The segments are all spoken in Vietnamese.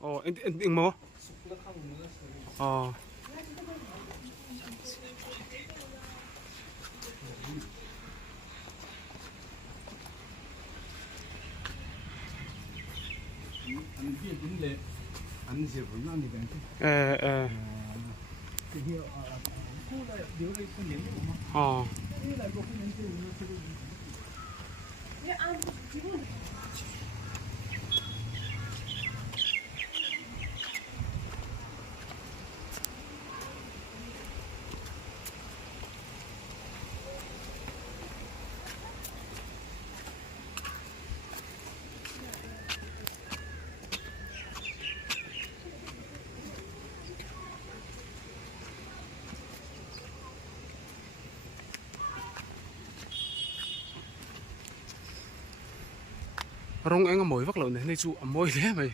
anh mua rong anh mồi vắt lợn này này chú mồi thế mày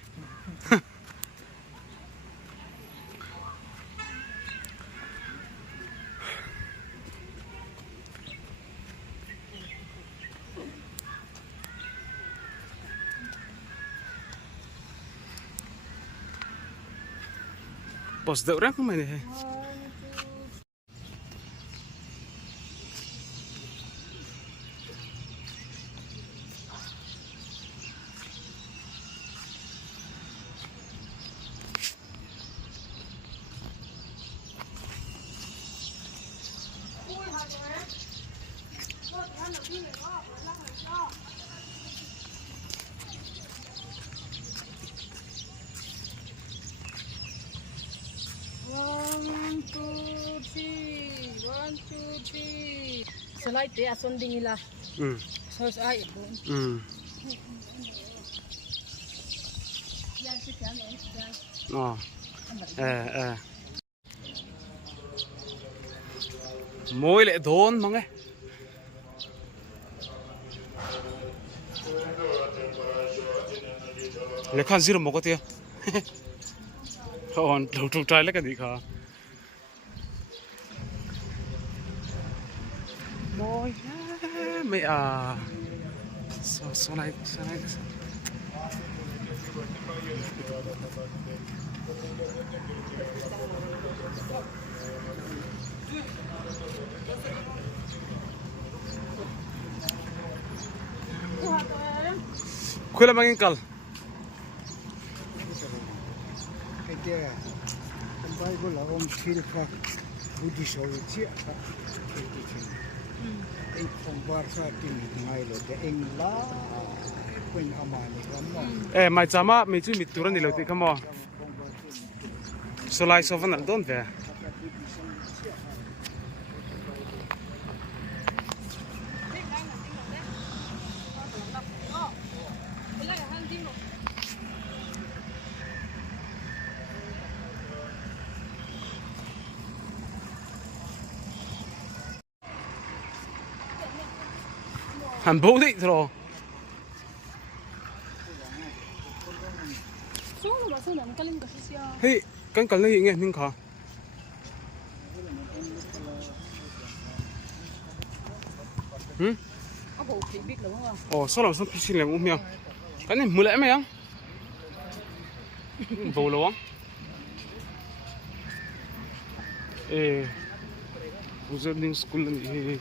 bỏ đậu rác mày này Slide te ason dingila. So ay. Môi lại đốn mà nghe. Lấy khăn gì mà có tiền. Còn đầu trục trái lấy cái gì cả. Môi mẹ à. Sao này. Khuya là mang cal. Cái kia, hôm nay có là ông thil khác, bút đi sâu chia khác, anh không bao giờ tìm ngay được cái anh lá, quên âm này lắm. Mai chama mấy chú mít turan đi lâu thì come on. Solai so van aldon về. Hàn bố đi rồi. Hey, kan kal nahi nge ning kha. So làm sao phi làm miếng. Cái này mưa lẽ mày không? Bầu lâu không? Userling school này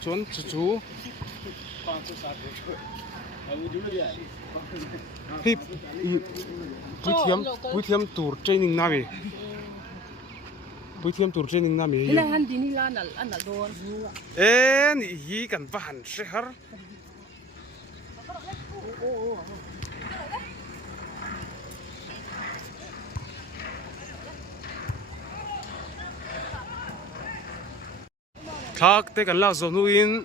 chọn chú. Hey, Bùi thiam tour training na về. Bùi thiam tour training na về. Hila han dini la an don. Ni hi kan pa han shehar. Thak te kan la zonu in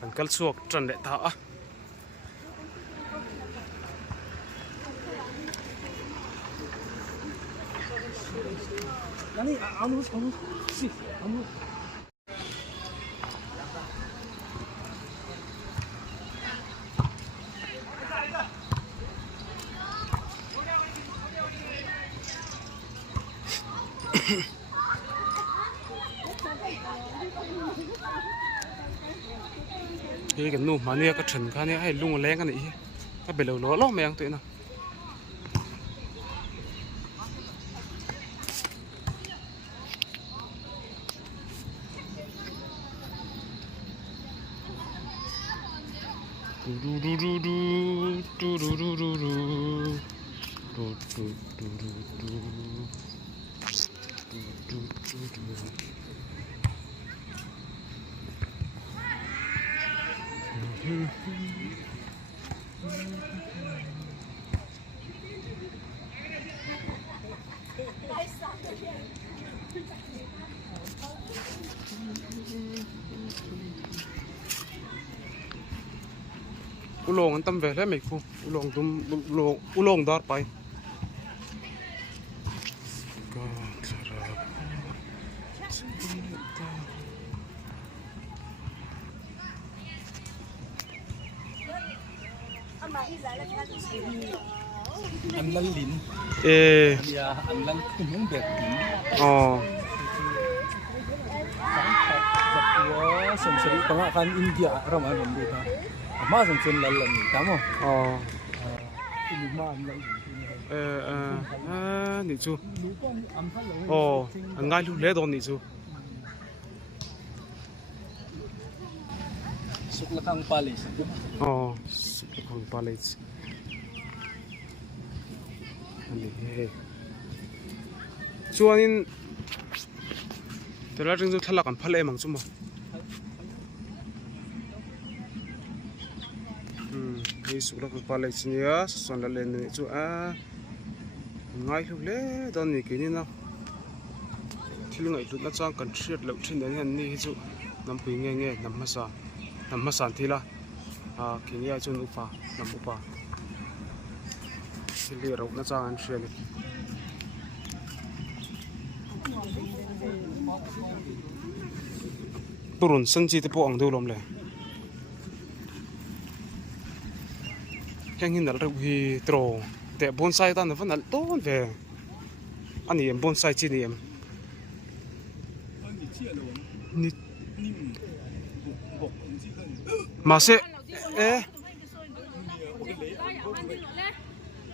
kan kal chuak tran le tha a. Nani, anu, si, anu. Cái nụ mà nia cái trần cái này hay lung lên cái này, cái bể lẩu ló ló mèng tụi nó. ulong an tam ve le mai khu ulong tum ulong dar pai ka sarap Anh lăn lìn, anh lăn cũng đẹp lìn. Bật sông seri pengakan India ramai orang kita. Ama sông lalan ni, kamu? Ini mah anh lăn. nị chú anh ngay lúc lẽ đó nị chú Suklakang Palace. Suklakang Palace anh chú anh từ lá rừng thắt lạc anh phale mang chú mà cái Suklakang Palace nhá son là lên nị chú ngay lúc lẽ đó nị cái này nào thì ngày lúc nó trang cần triệt lậu trên đấy anh nị chú nằm quỳ nghe nằm mà sản thì là cái này cho nó phá nằm phá thì lìa rộng nó trang anh triệt này turun sân chi thì bộ ang đâu lắm lẽ hiện nay là vì trổ để bonsai ta nó vẫn là tốt về anh em bonsai chi em mà sẽ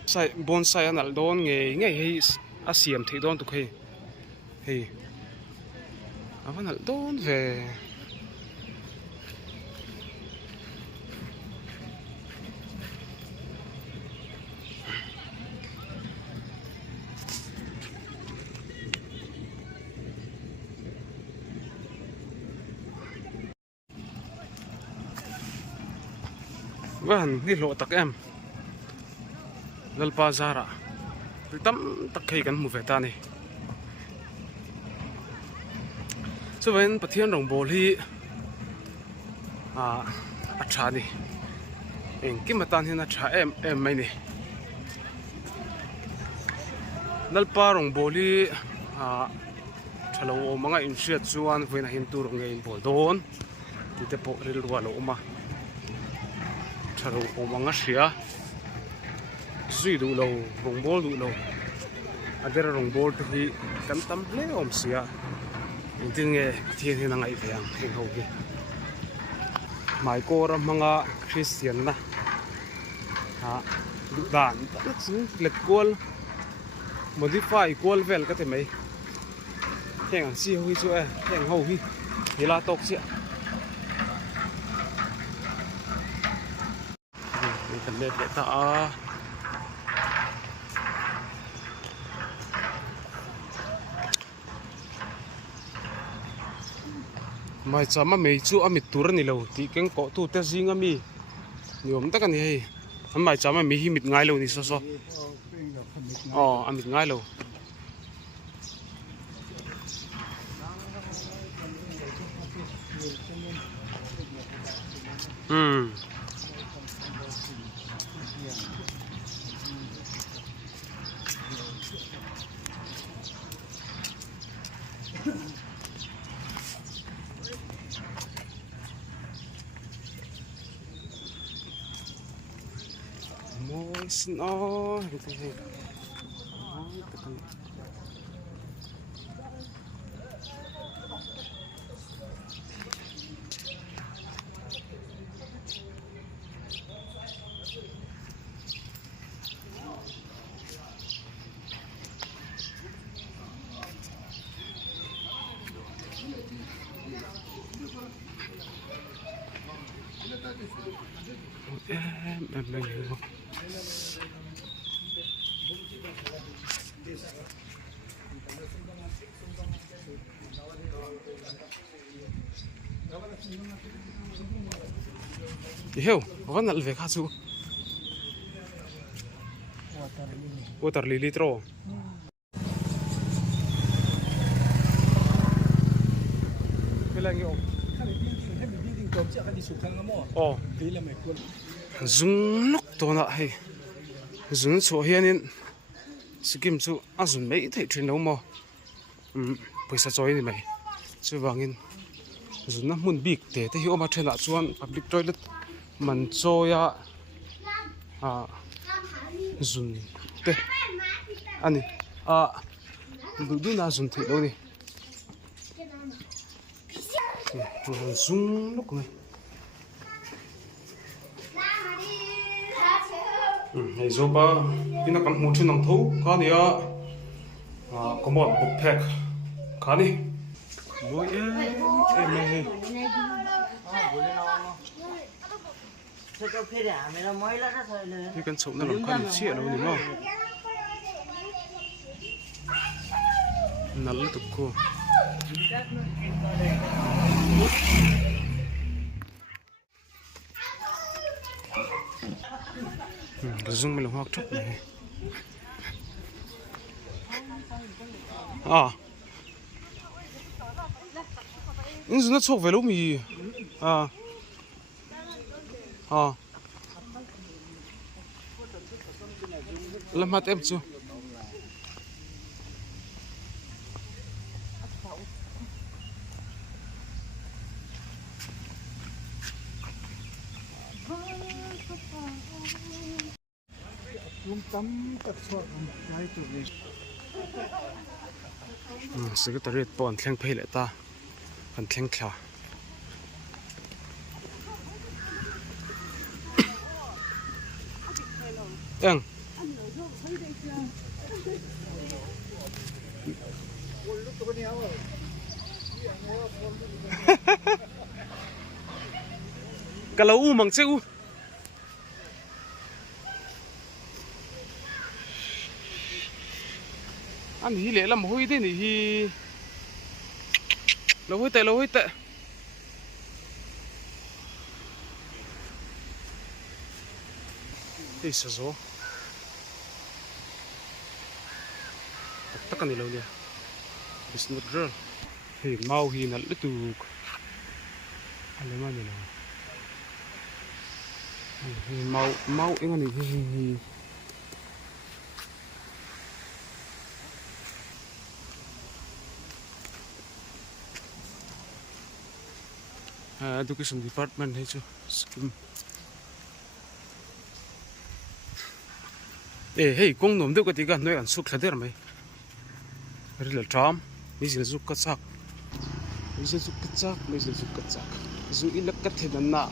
sai bonsai anh là đón nghề hay xiêm thì đón tụi hay vẫn là đón về vâng đi lộ tắc em lal bazar à tâm tắc hay gần một vài ta này số bên bát thiên rồng bồ li trà đi em cái mà tan hiện trà em mấy này lal pa rồng bồ li trà lâu mà ngay in shit chuan với na hiện tu rồng ngay bồ đón thì tập bộ đi lùa lâu mà trà lâu mà ngay xia duy đủ lâu rồng bồ đủ lâu anh ta rồng bồ thì cắn tắm lấy xia tiếng nghe thiên thiên năng ấy phải ăn thiên hậu kia mãi cô ra mga Christian na đủ đàn tất chứ lệch qual modify qual vel cái thế mấy thèn ăn siêu hi chỗ thèn hậu hi thì là tộc chứ mình cần đẹp để ta mai chama mấy chú amit tur ni lo ti keng ko tu te zinga mi niom ta kan hei mai chama mi hi mit ngai lo ni so amit ngai lo no em hiểu có nặng về khá su water lily tro cái là nhiều dùng nóc to nọ hay dùng số hiện in skim su dùng mấy thầy truyền đấu mà pesa choi ni mai chu wangin dùng nó mun big te te hi oma thela chuan public toilet man choya dùng te ani du na dùng thei lo ni dùng lúc này hay zo ba ina kam mu thun ang tho ka ni come on book pack ka ni boy em thì cần sống nó làm con chia đâu nhỉ mà nalla tục cô dùng mình làm hoa trúc này nhưng nó chọc về lúc mì làm hạt em chưa sự cái tariết bọn thang pay lại ta còn thang khla em cái lâu u măng chịu anh hi lẽ làm hôi thế này hi lâu hôi tệ thì sao rồi tất cả này lâu nhỉ business girl thì mau hi là lít tụ anh lấy mà này nào mau cái này hi education department hay chưa scheme hey kong nom được cái gì nói ăn suốt hết rồi mày rồi là tram bây giờ giúp cắt sắc dù ít là cắt thì nó nã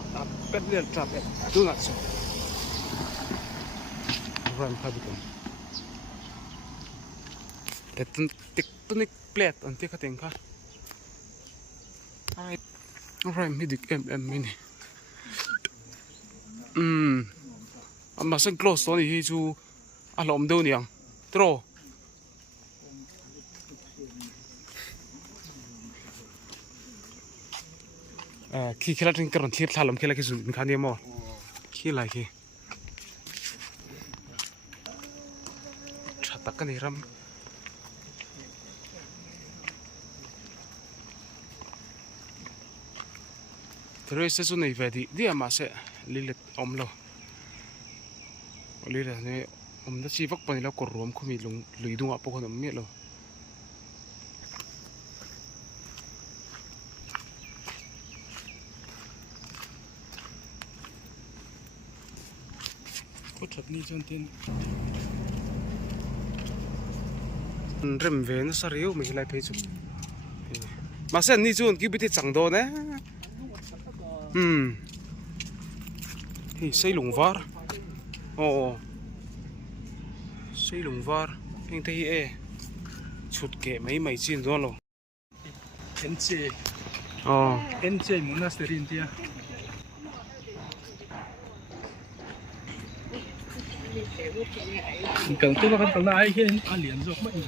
cắt liền trap ấy tu nã sao ram khai được tectonic plate anh tiếc cái tiếng khác alright mi dik em mini mà sen close đó thì chú lom đâu nhỉ tro khi khai trên cái thiết thà làm khai lại cái dùng khá nhiều mà khi lại khi chặt cái này ram rồi sẽ xuống này về thì đi mà sẽ lý lịch lo lý lịch này đã chỉ vấp vào nó cổ rùm không bị lùi đúng ạ, bố không biết lo có thật ni chân tiên rem về nó sao riu mình lại phải chụp mà sẽ ni chun kia bị thì chẳng đồ đấy thì xây lùng var xây lùng var anh thấy chụt kệ mấy chuyện đó luôn NC monastery India cần tôi là cần ai khi anh liền rồi mất rồi.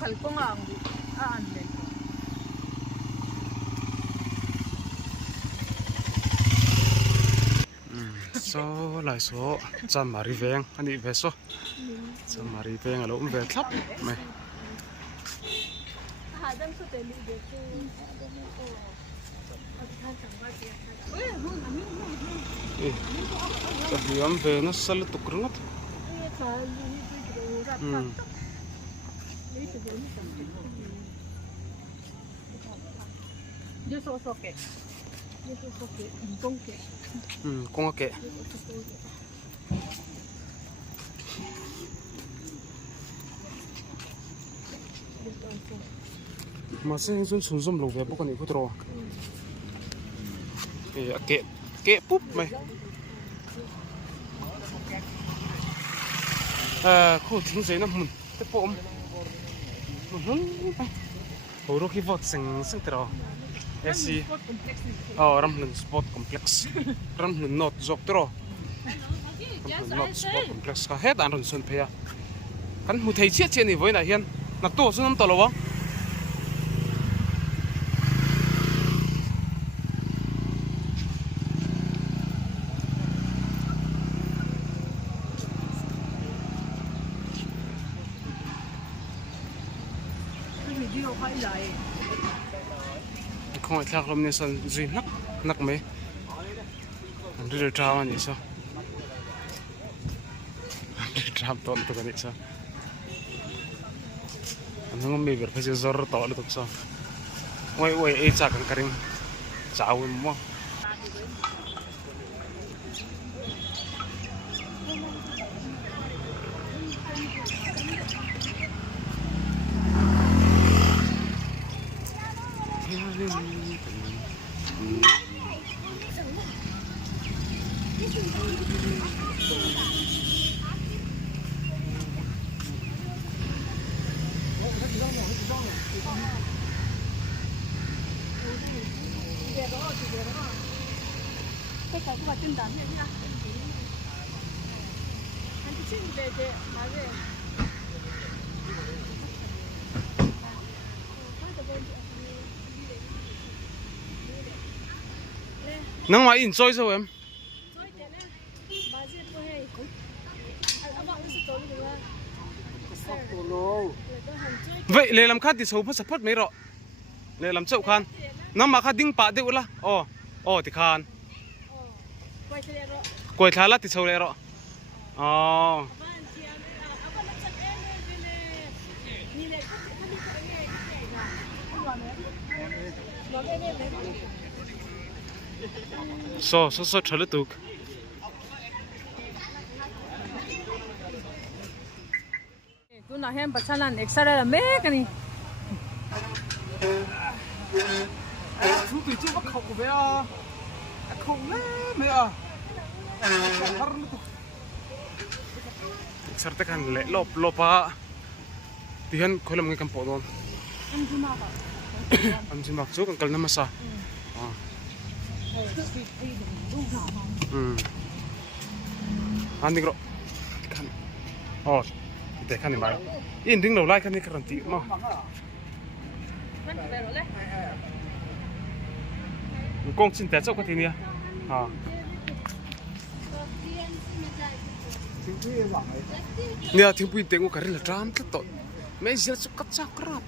Phần công ăn ăn đấy. số lại số trăm mà đi về anh đi về số trăm mà đi về là lỗ về thấp mày cái gì em về nó sale tục rung á con cái mà sẽ xuống xuống zoom lục về bốc con này có trò kệ búp mày khu chính giấy nó mùn cái bom hồi đó khi vọt sinh trò esi ram sport complex ram not jok trò ram not sport complex ka hết anh xuân phê kan mu thei chiết chiết này với này hiền nạp tổ xuống năm tổ lâu không phải theo hôm nay sân duy nắc mấy anh đưa trao anh sao trao tốn tụi cái này sao anh không biết phải chơi zor tỏ được sao ôi ấy chắc cái ring chào em mua cái có mà chân đắn vậy nha. Anh cứ xin về nói về. nắng ngoài enjoy sao em vậy lấy làm khát thì xấu phát support mấy rồi lấy làm chậu khan nó mà khát đinh bạ đều là thì khan quay thả lát thì xấu lấy rồi so trở lại tục tôi nói hem bắt chân extra là mấy cái này chú tụi chú bắt khẩu về khẩu mấy extra cái này lẹ lốp thì hắn khối làm cái cam bộ luôn anh chỉ mặc số còn cần năm sao anh đi rồi khăn để khăn này mà in đứng đầu like khăn này cái gì mà con xin té cho cái gì nè nè thiếu bị tiếng của cái là trám tất tội mấy giờ chụp cắt sao crap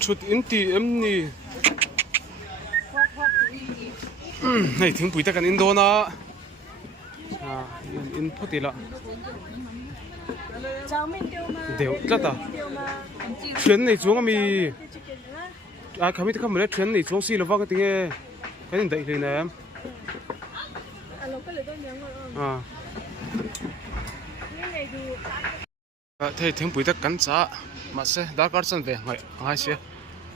chút in thì em nè này tiếng bụi ta cần in đô nó in phốt đi lợ đều rất à chuyến này xuống mi không biết không phải chuyến này xuống xí là vào cái tiếng cái gì đấy thì này em thế tiếng bụi ta cắn giá mà sẽ đã có sân về ngay xe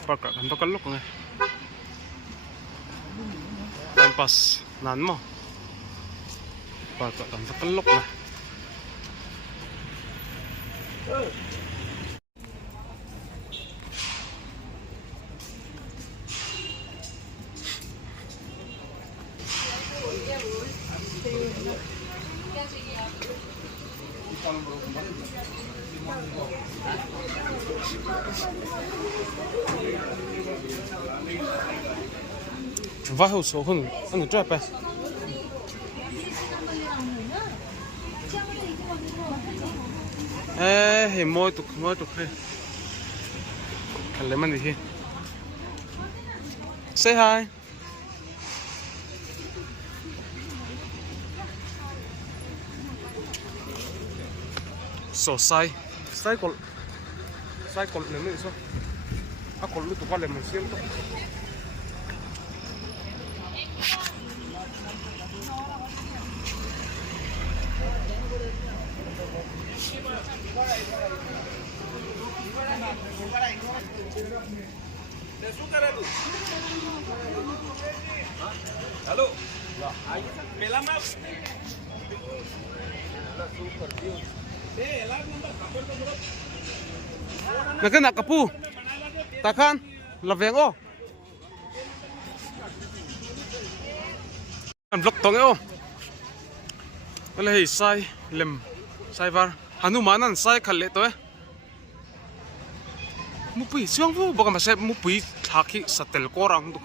bắt cả bắt cả lúc này time pass nán mà bắt cả lúc này vài hậu số hơn hơn chút bé ê môi tục hay lấy mình đi say hi so sai col lấy mình sao col lúc tụi con lấy mình xem thôi Halo. Pelam apa? nãy nak kapu takan laveng o an vlog tong o wala hi sai lem sai var hanumanan sai khalle to mupi siang vu baka ma se mupi thaki satel korang du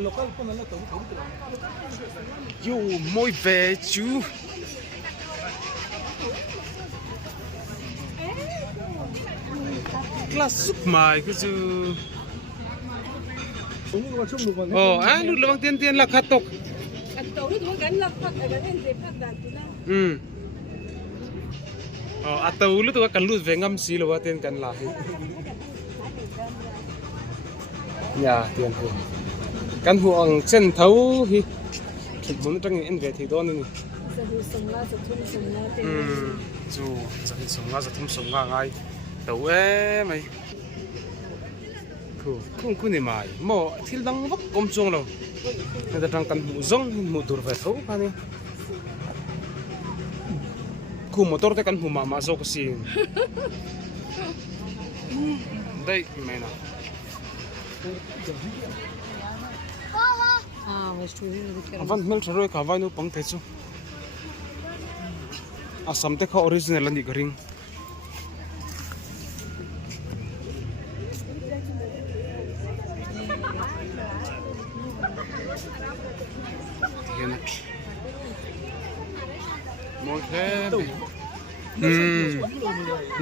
local pun ala tahu yo moi ve chu class suk mai cái chu ini macam bukan lu lawang tian la khatok atau lu tu kan lu vengam si lo ten kan la nhà tiền thì căn hộ ang chân thấu hi thực muốn trong những về thì đó nên dù chẳng sống ngaจะทุ่มsống nga ngay tàu mày không này mày mò thiên đăng vấp công chung đâu người ta đang cần mũ rong mũ đuổi về thấu cái này motor te kan huma ma zo kasi đây mày nào Avan mel choroi kawai no pang te chu asam te kha original ani garing moi he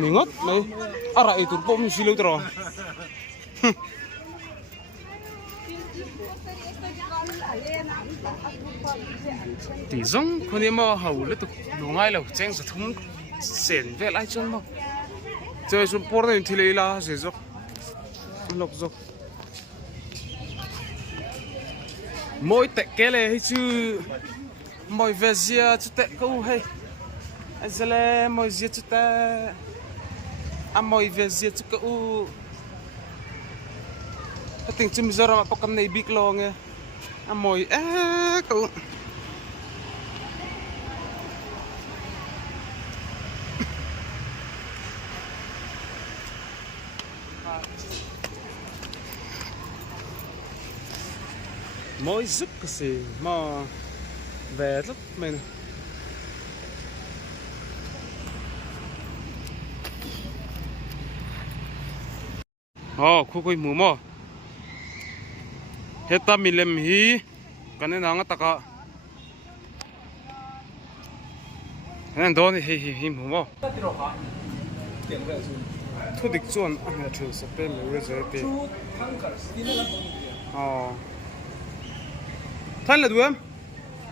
ningot mai ara itu pom silo tro thì giống con em mà hầu lết tục đồ ngay là chen sẽ thúng sền về lại chân mà chơi xuống port này thì lấy là sẽ dốc lộc dốc mỗi tệ cái này hay chứ mỗi về gì chứ tệ câu hay anh sẽ lấy mỗi gì chứ tệ mỗi về gì chứ câu tình chim giờ mà bọc cầm này big lo nghe mỗi cậu mỗi giúp cái gì mà về rất mình khu quay mù mò hết ta mình làm hi cái này nó taka nên đó thì hi mù mò thu địch chuan anh là chủ sắp tới mấy giờ thì thanh là đuôi em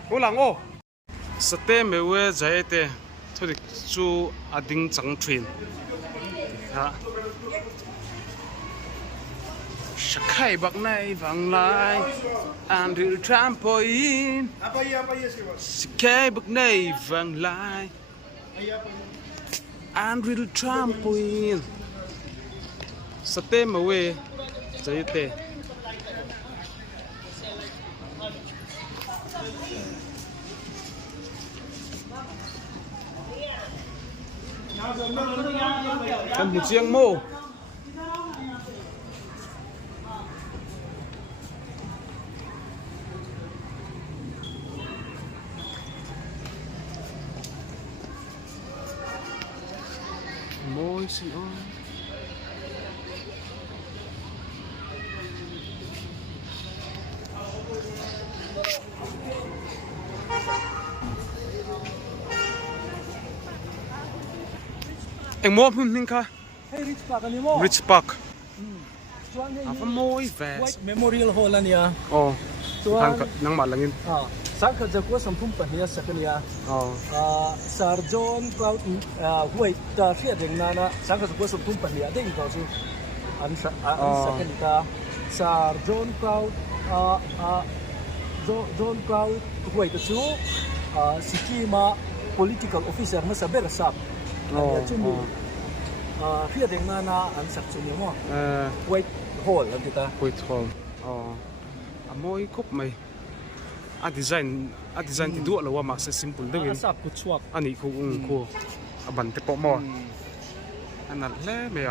cố lắng ô sắp tới mấy giờ thì thu địch chu ading chẳng truyền hả sắc khai bạc này vang lại anh rượu trampoline sắc khai bạc này vang lại anh rượu trampoline sắp tới mấy giờ thì kan bu chiang mo môi xì ơi anh mua phim linh kha Hey, Rich Park ani mo. Rich Park Chuan à phải môi về White Memorial Hall ania. oh Chuan thằng nang mà langin sang kha jakwa sampum pahnia sakania. oh Sir John Cloud wait ta thia deng nana sang kha jakwa sampum pahnia deng ko chu an second ka Sir John Cloud John Cloud wait chu city ma political officer na saber sap. Thia deng nana an sak chu ni mo. White Hall ang kita. White Hall à môi cúp mày design thì đua là mà sẽ simple đấy Sap ku chuak. anh ấy cũng bản tế bộ mò anh là lẽ mày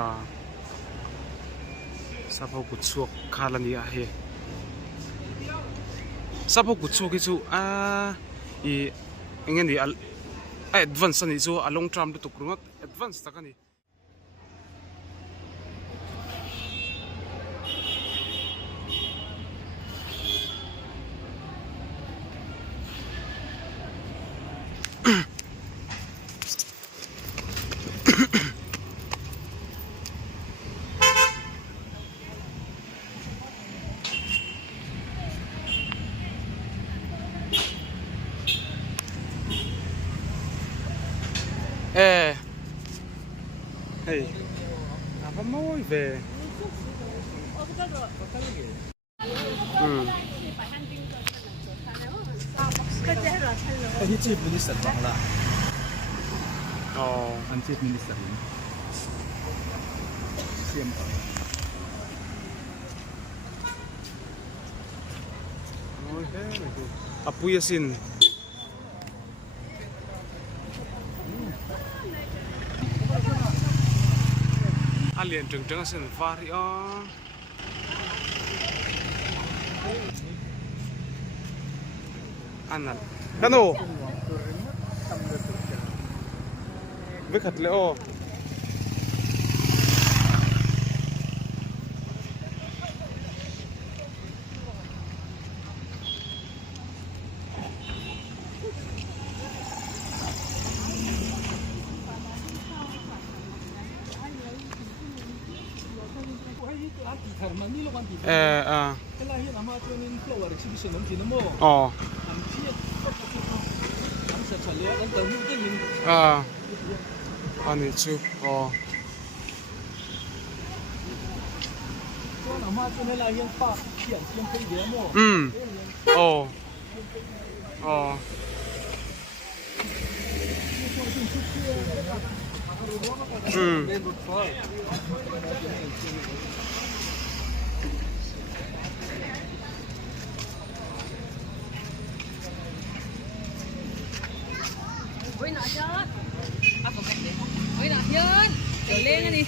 sao họ cút chuộc khá là nhiều he sao họ cút chuộc cái chú anh em đi advance này chú long term được tục luôn advance ta cái này hey apa mau về Ini chief minister bang la. oh An chief minister ni. Siam. apu yasin alien trừng sen vari anh kano với khát leo Kelahi nama tuanin flower exhibition ang kinamo. oh Ang siya ang sa chalya ang tamu din. anh ấy chú oh Tuan nama tuanin lahi ang pa siya siang kay dia mo. oh oh Uy, nakasyon! Ako kasi. Uy, nakasyon! Galing ni.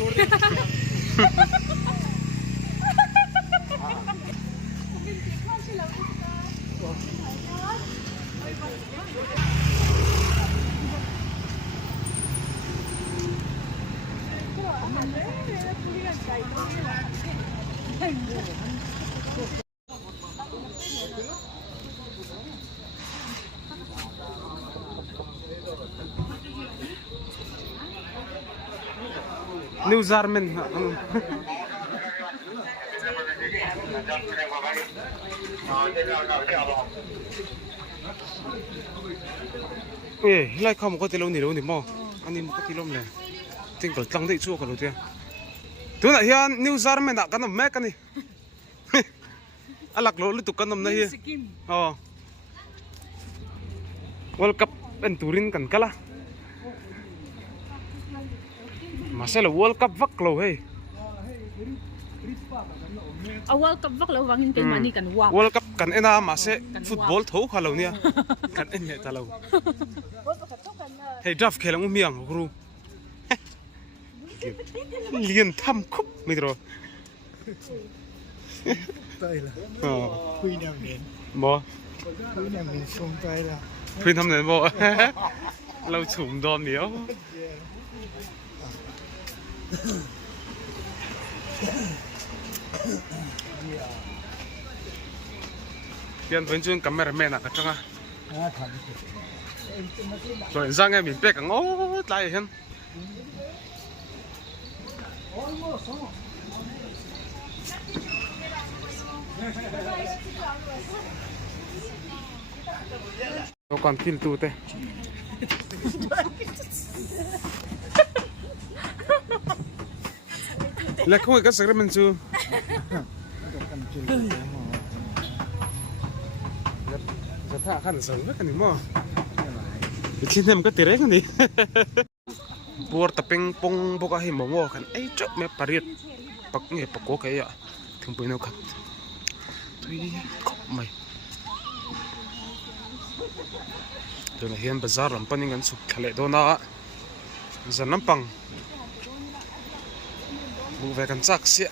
New Zarmen lại không có tiền lâu nhiều mò anh em có tiền lâu này tiền còn tăng đấy chua cả rồi chưa tôi lại hiện New Zarmen đã cắn nằm mẹ cái này lạc lỗ liên tục cắn nằm đây World Cup bên Turin cần cả là mà sẽ là World Cup vắc lầu hay World Cup vak lo wangin kay mani kan wak World Cup kan ena mà sẽ football thấu khá lâu nha kan en nhẹ ta lâu hey draft khéo là miệng của เลียนทำคุบไม่รู้ tay là อ๋อ quy nằm đến บ่ quy nằm đến xong tay là เพื่อนทำไหนบ่ เราฉุมดอมเดียวเปลี่ยนเป็นจุนกัมเมราแมนอะกันจังอ่ะ thằng rồi ra nghe mình biết cả ngó lại hen nó còn phim tu tê là không phải cái sợi mình chưaจะท่าขั้นสูงก็กันนี่มั้งคิดเนี่ยมันก็ตีเร่กันดิบัวตะเป็งปงพวกไอ้หมอกันไอ้จ๊อบแม่ปารีสปักเงี้ยปักโก้กันอ่ะถึงไปนกขัดทุยขบไม่เดี๋ยวนี้เห็นบาซาร์ลำปันยังกันสุกทะเลโดนอ่ะจะน้ำปังบุกไปกันซักเสีย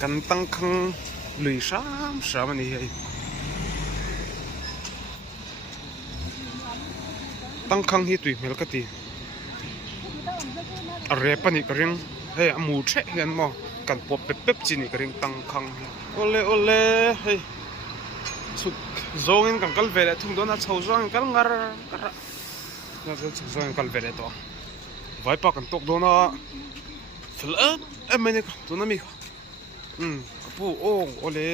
กันตั้งคังลุยช้ำมันนี่ไอ้ตั้งคังที่ตุยเมลกตีอะไรปนิกเรื่องเฮ้ยมูเชะเห็นมั้งกันปวดเป๊บๆจีนี่กเรื่องตั้งคังโอเล่โอเล่เฮ้ยสุดโจงกันกัลเวลทุ่งโดนอ่ะชาวโจงกันงาร์กันน่าจะสุดโจงกันเวลตัวไว้ปากันตกโดนอ่ะฟิลไม่เนี่ยตัวนั้นมีปูโอ่งโอเล่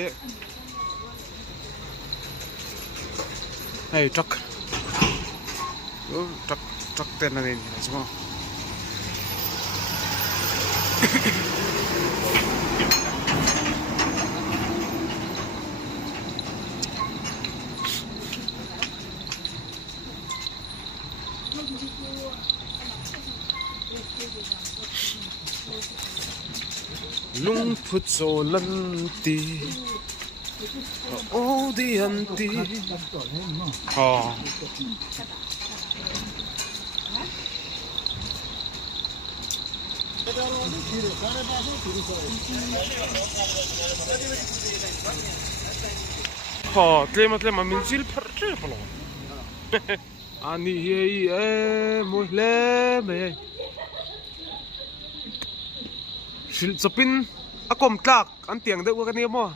เฮ้ยจักจักเต้นอะไรนี่ใช่ไหมลุงพุทโซลันตีโอดีอันตีอ๋อขอเตรียมมามินซิลพาร์เจอร์พลออันนี้เฮ้ยมวยเล่ไหมสิลสปินอากมตากอันเตียงเด็กว่ากันเนี่ยมั้ง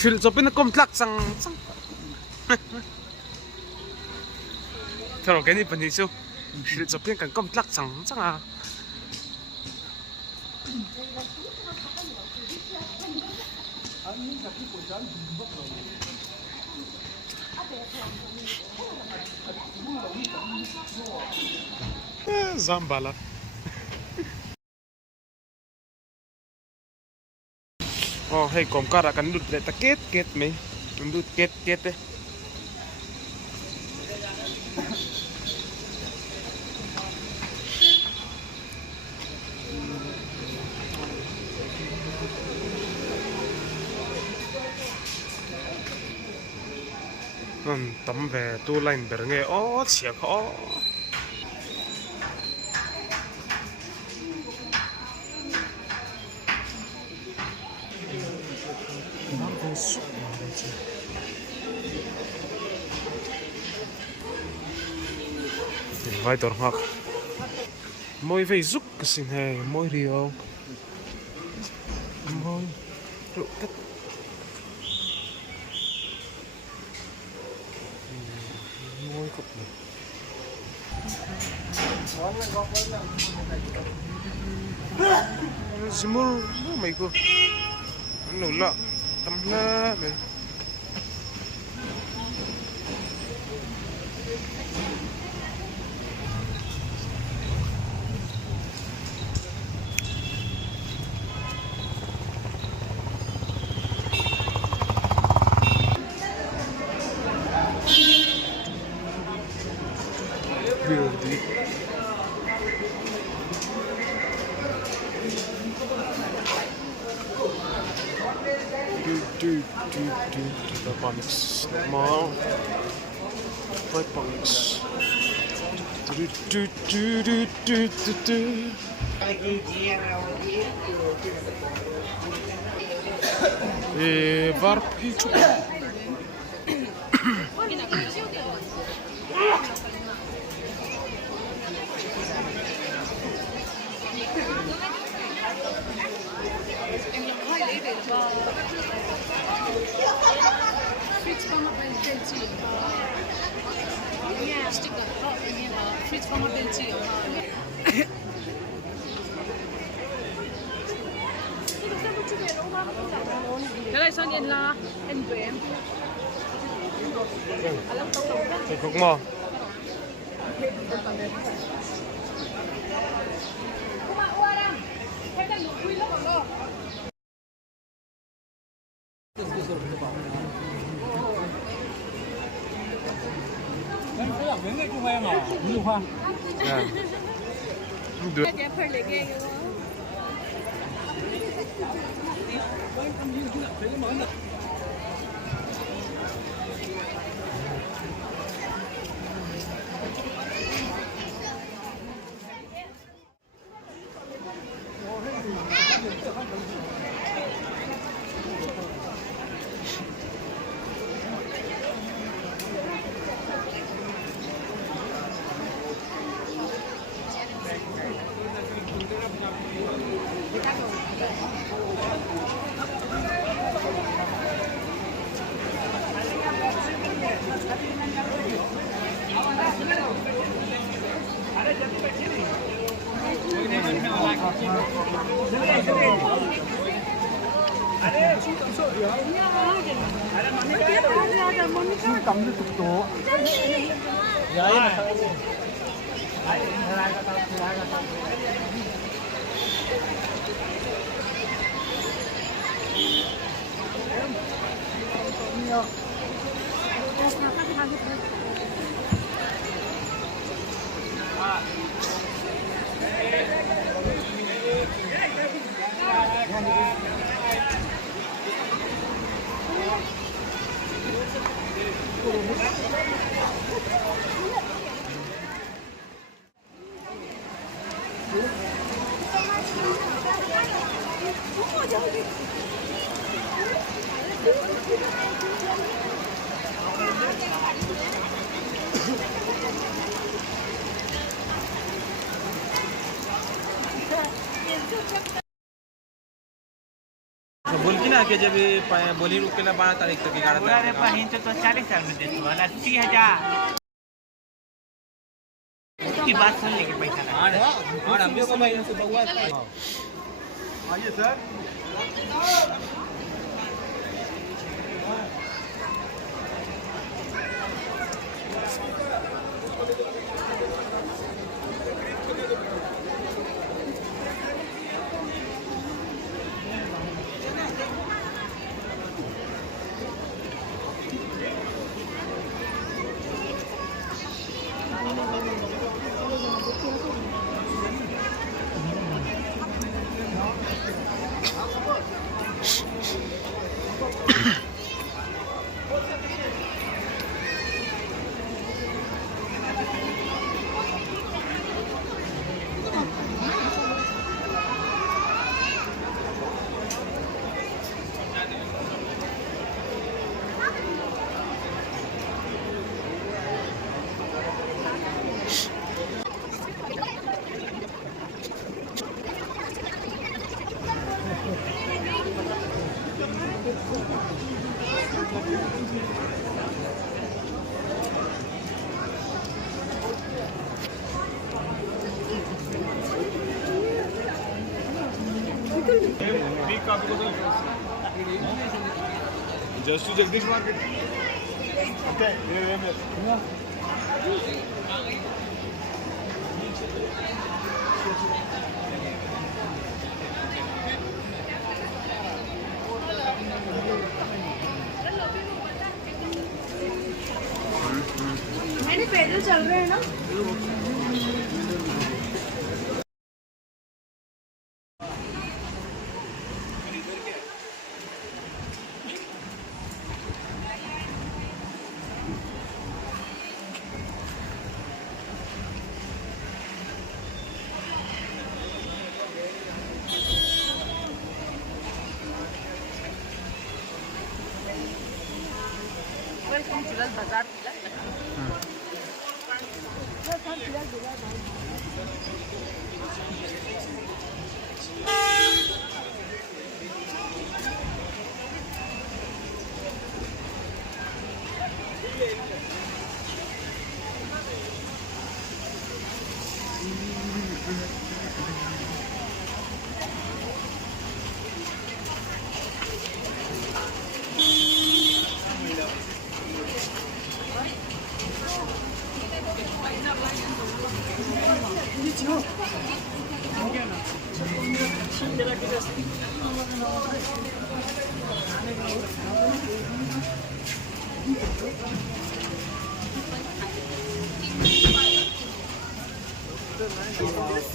สิลสปินอากมตากสังถ้าเราแค่นี้เป็นที่สุดสิลสปินกันกมตากสังอ่ะZambala. Oh, hey, kom kara kan dut le ta ket me. Dut ket eh. Tấm về tu lành bể nghe ó xỉa khó vai tổn hoặc môi về giúp cái xin hè môi điều môi rượu tất môi cục này Zimur mày cô anh nổi lọ tắm la này Pamix normal. Vai Pamix. Warp itu. Cái này sang yên là em về em. Thì cũng mò. Được. बोल की ना कि जब बोली रुकेला 12 तारीख तक 11 तारीख तो 40 साल में देते वाला 80,000 की बात सुन लेके पैसा लगा और हम लोग को महीने से बहुआ आइए sir Just to Jagdish Market. Okay, मैंने पैदल चल रहे हैं ना cultural bazar.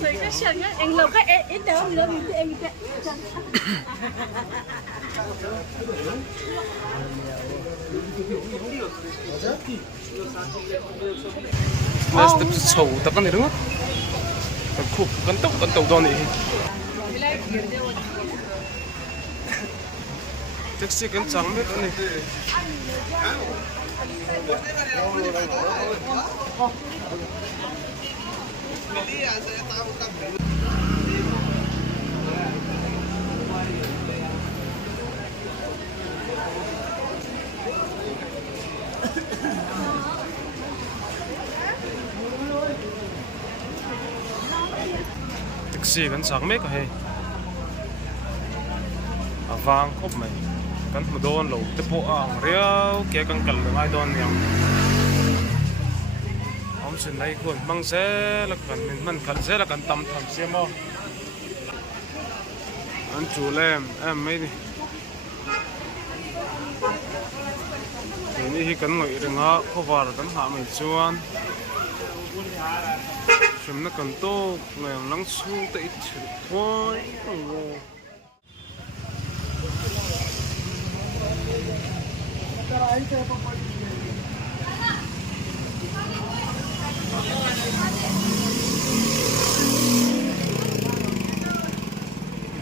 Rồi cái sừng á, anh lộc cái ít đâu nữa thì em cái. Let's step sâu ta kan irunga ta khup kan tau don ni taxi kan chang me kan ni taxi kan chang me ka he awang khop mai kan mu don lo te po ang riau ke kan kal ngai don yang om sin nai kun mang se la kan min man kal se la kan tam tham se mo an chu lem em mai ni ni hi kan ngoi ringa khowar kan ha mai chuan Chúng nó còn tốt, làm lắng xuống tới chữ thôi.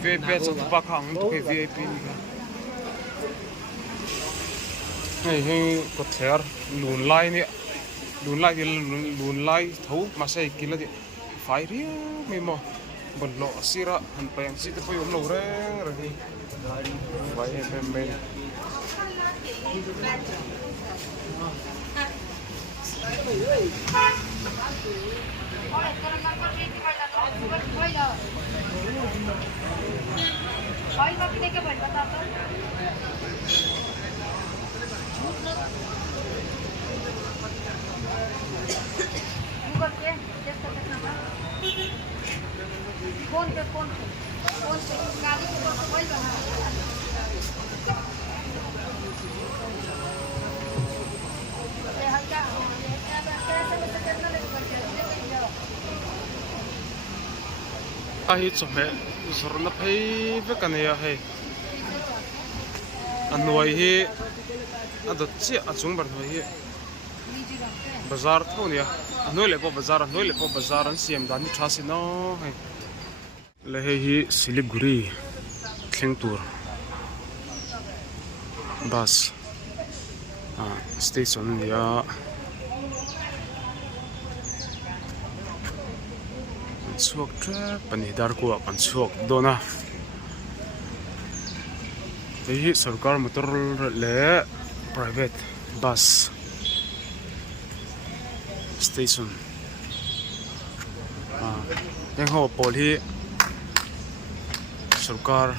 VIP cho các bác hàng cái VIP này hay có thể lùn lai nè lùn lai thấu mà say kia là gì phải riêng mấy mò bẩn lọ xí ra hẳn bèn xí tới bây giờ lâu đấy rồi đi vậy em ai chụp mẹ rồi nó thấy với cái này hay anh nuôi hi anh đợt chia anh chúng bạn nuôi hi bazar thôi nè anh nuôi lại có bazar anh xem đàn đi trả xin nó hay là hi Siliguri Kleng tour bus station nè chuak tre pani dar ko kan chuak dona hi sarkar motor le private bus station yang ho pol hi sarkar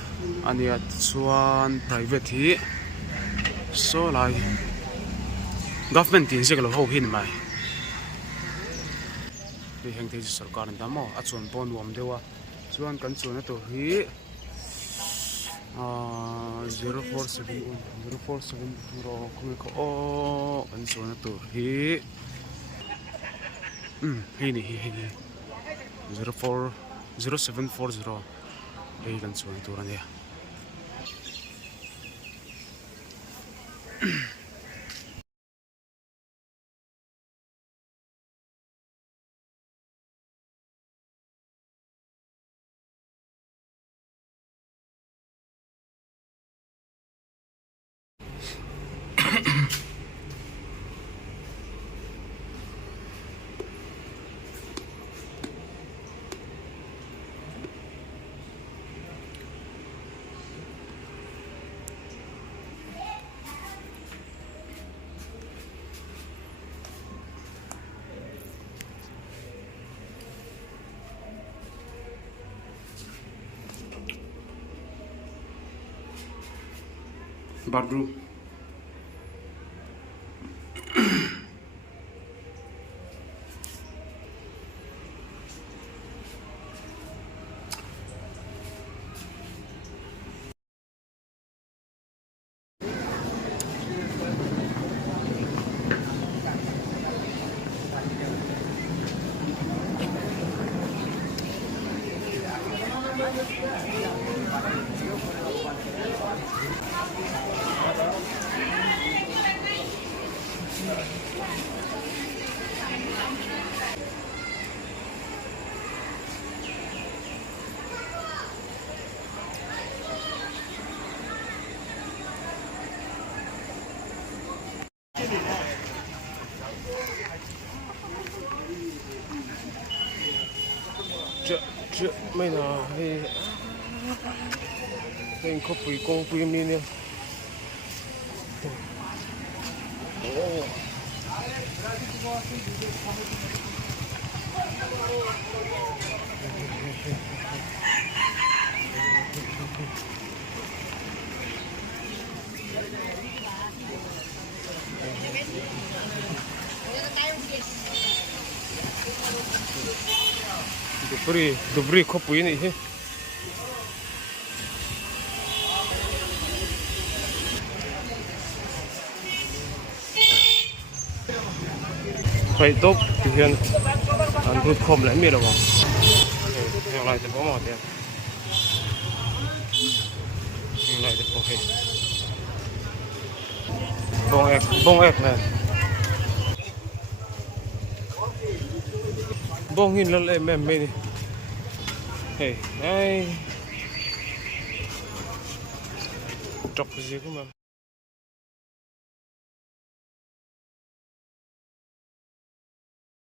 ania chuan private hi so lai government tin se lo ho hin mai heng thei sarkar an damo a chuan pon nuam dewa chuan kan chuan to hi 0470 ro ko o kan chuan to hi hi 0740 hei kan chuan to ania bathroom mấy nào thì anh có phải công phim đi nè добрый копы не he phải tốt thì hiện anh rút không lại miệt đâu hiện lại thì có mỏ tiền hiện lại thì có hết bông ép này bông hin lên em đi hey, hey. Drop the zero, man.